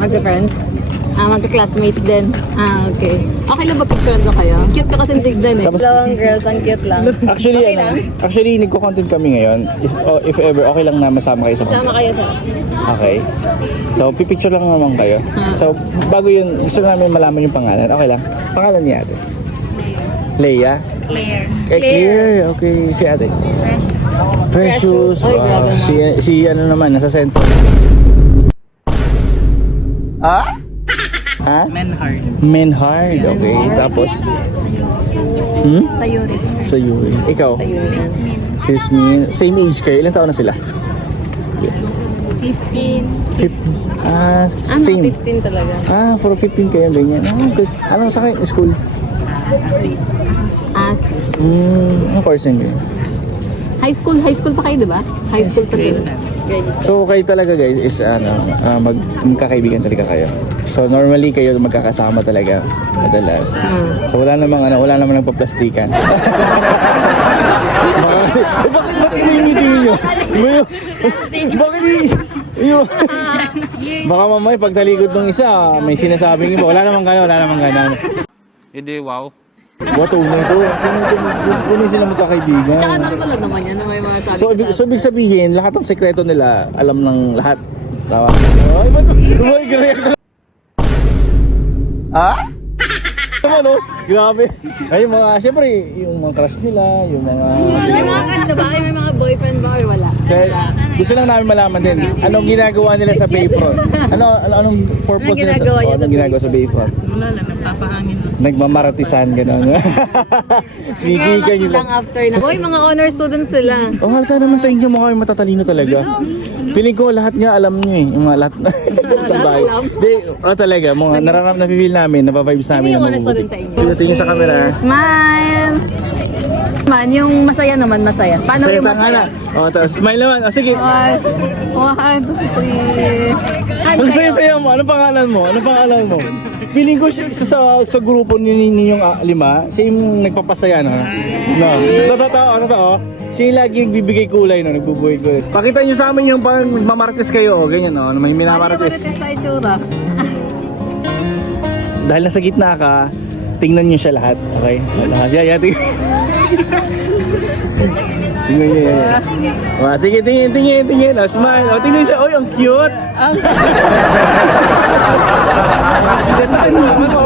Magka-friends? Magka-classmates din? Okay. Okay lang ba picturean ko kayo? Cute ka kasi tignan eh. Dalawang girls, ang cute lang. Actually, Okay lang? actually, nagko-content kami ngayon. If ever, okay lang na masama kayo sa Sama kayo sa... Okay. So, pipicture lang naman kayo. So, bago yun, gusto namin malaman yung pangalan. Okay lang. Pangalan ni ate? Leia? Claire. Claire. Okay. Si ate? Precious. Ay, grabe naman. Si ano naman, nasa center. Ha? Menhard. Okay. Tapos? Sayuri. Sayuri. Ikaw? Jasmine. Jasmine. Same age kayo. Ilan taon na sila? 15. 15. Same. 15 talaga. For 15 kayo, ganyan. Good. Anong sa kayo? School? Asi. Anong course yun? High school pa kayo, di ba? High school pa sila. Grade. So kayo talaga guys is magkakaibigan talaga kayo. So normally kayo magkakasama talaga madalas. So wala namang nagpaplastikan. Bakit iningiti niyo? Bakit baka mamaya pag talikod ng isa, may sinasabing iba. Wala namang gano'n. Hindi, wow. Wato na ito. Kunin sila magkakaibigan. Tsaka normal lang naman yan na may mga sabi. So ibig sabihin, lahat ng sekreto nila, alam ng lahat. Tama? Ay, ba't? Naman, oh. Grabe. Ay, siyempre, yung mga crush nila, yung mga... May mga crush na ba? May mga boyfriend ba or wala? Kaya, gusto lang namin malaman din, anong ginagawa nila sa Bayfront? Anong purpose nila anong ginagawa sa Bayfront? Wala lang, nagpapahangin lang. Nagmamaratisan, gano'n. Sinigigan nyo lang after na. Boy, mga honor students sila. Oh, halata naman sa inyo, mukha yung matatalino talaga. Feeling ko lahat nga alam nyo eh, yung mga lahat ng bahay. Di, talaga, mga na-feel namin, nabavibes namin Yung na honor mabubuti. student sa inyo. Tingin sa camera. Smile! Man, yung masaya naman, masaya. Paano Masaya yung tanga masaya? na. Oh, tapos smile naman. Oh, sige. 1, 2, 3. Ang saya-saya mo. Anong pangalan mo? Feeling ko sa grupo ninyong lima, siya yung nagpapasaya, no? No. Totoo. Siya yung lagi nagbibigay kulay, no? Nagbubuhay kulay. Pakita nyo sa amin yung pang magmamartes kayo, ganyan, no? May minamartes. Sa itsura. Dahil nasa gitna ka, tingnan nyo siya lahat, okay? Lahat. Yeah, tingnan. Tingnan nyo yan. Sige, tingin. Oh, smile. Oh, tingnan siya. Oy, ang cute. Ang... Tsaka smile mo.